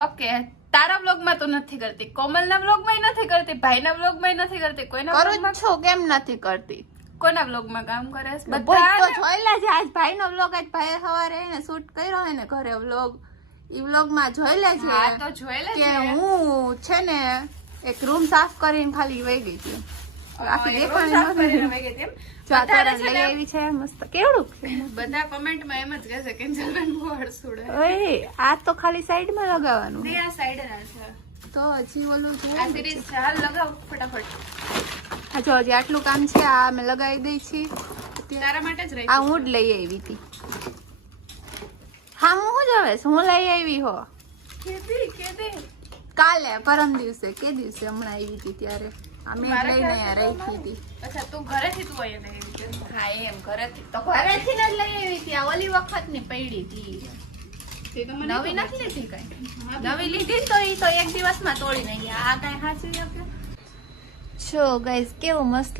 Okay, તારા વ્લોગમાં તો નથી કરતી, કોમલના વ્લોગમાં નથી કરતી, ભાઈના વ્લોગમાં નથી કરતી, કોઈના કરું વ્લોગમાં જ છું, કેમ નથી કરતી? કોના વ્લોગમાં કામ કરે છે? તો બધા જોયેલા છે. આજ ભાઈનો વ્લોગ, આજ ભાઈ સવારે એને શૂટ કર્યો હે ને ઘરે વ્લોગ, ઈ વ્લોગમાં જોયેલા હા છે તો જોયેલા કે છે. હું છે ને એક રૂમ સાફ કરીને ખાલી વહી ગઈ હતી. આખી એ રોજ સાફ કરીને વહી ગઈ હતી એમ. ચાદર બધાને છે લઈ ને આવી છે મસ્ત. કેવડું છે? બધા કમેન્ટમાં એમ જ કહેશે કે જલન બહુ હળસુડે. ઓય આ તો ખાલી સાઈડમાં લગાવવાનું. તે આ સાઈડ ના છે. તો હજી ઓલું આ જોવું. સિરીઝ છે, હાલ લગાવ ફટાફટ. હા જો હજી આટલું કામ છે, આ અમે લગાવી દઈ છીએ. તારા માટે જ રહી. આ હું જ લઈ આવી હતી. હા હું જ હવે હું લઈ આવી હો કેદી કાલે પરમ દિવસે કે દિવસે હમણાં આવી હતી ત્યારે અમે મારા લઈને ખ્યાલથી રાખી હતી. અચ્છા તું ઘરેથી તું અહીંયા લઈ આવી. હા એમ ઘરેથી તો ઘરેથી જ લઈ આવી હતી. આ ઓલી વખત ની પડી હતી, તે તો મને નવી ખબર. નથી લીધી કઈ. હા, નવી લીધી તો ઈ તો એક દિવસમાં તોડી નાખી. આ કઈ સાચી છો ગાઈસ, કેવું મસ્ત